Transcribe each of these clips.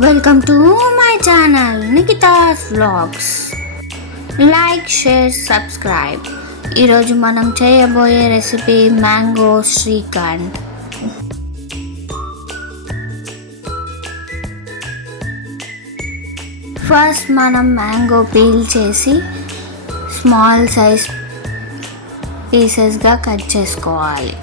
Welcome to my channel Nikhita's vlogs. Like, share, subscribe. ఈరోజు మనం చేయబోయే రెసిపీ మ్యాంగో శ్రీఖండ్. ఫస్ట్ మనం మ్యాంగో పీల్ చేసి స్మాల్ సైజ్ పీసెస్గా కట్ చేసుకోవాలి.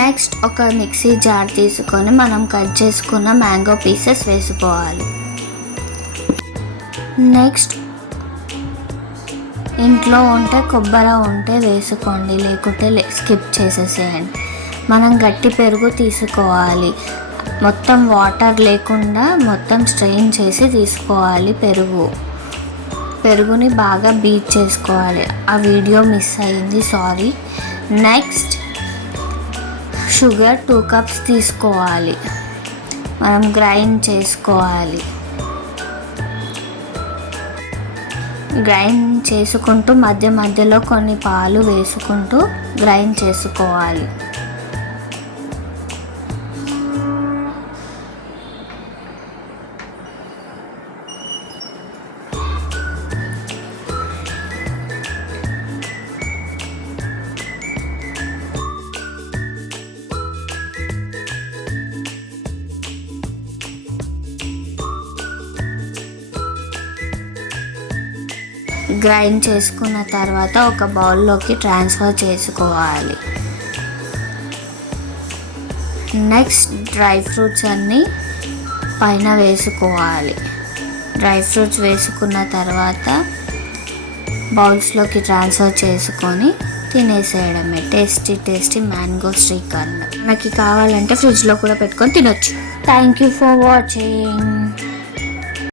నెక్స్ట్ ఒక మిక్సీ జార్ తీసుకొని మనం కట్ చేసుకున్న మ్యాంగో పీసెస్ వేసుకోవాలి. నెక్స్ట్ ఇంట్లో ఉంటే కొబ్బరి ఉంటే వేసుకోండి, లేకుంటే స్కిప్ చేసేసేయండి. మనం గట్టి పెరుగు తీసుకోవాలి, మొత్తం వాటర్ లేకుండా మొత్తం స్ట్రెయిన్ చేసి తీసుకోవాలి. పెరుగుని బాగా బీట్ చేసుకోవాలి. ఆ వీడియో మిస్ అయింది, సారీ. నెక్స్ట్ షుగర్ 2 cups తీసుకోవాలి, మనం గ్రైండ్ చేసుకోవాలి. గ్రైండ్ చేసుకుంటూ మధ్య మధ్యలో కొన్ని పాలు వేసుకుంటూ గ్రైండ్ చేసుకోవాలి. గ్రైండ్ చేసుకున్న తర్వాత ఒక బౌల్లోకి ట్రాన్స్ఫర్ చేసుకోవాలి. నెక్స్ట్ డ్రై ఫ్రూట్స్ అన్నీ పైన వేసుకోవాలి. డ్రై ఫ్రూట్స్ వేసుకున్న తర్వాత బౌల్స్లోకి ట్రాన్స్ఫర్ చేసుకొని తినేసేయడమే. Tasty mango shrikhand. మనకి కావాలంటే ఫ్రిడ్జ్లో కూడా పెట్టుకొని తినొచ్చు. Thank you for watching.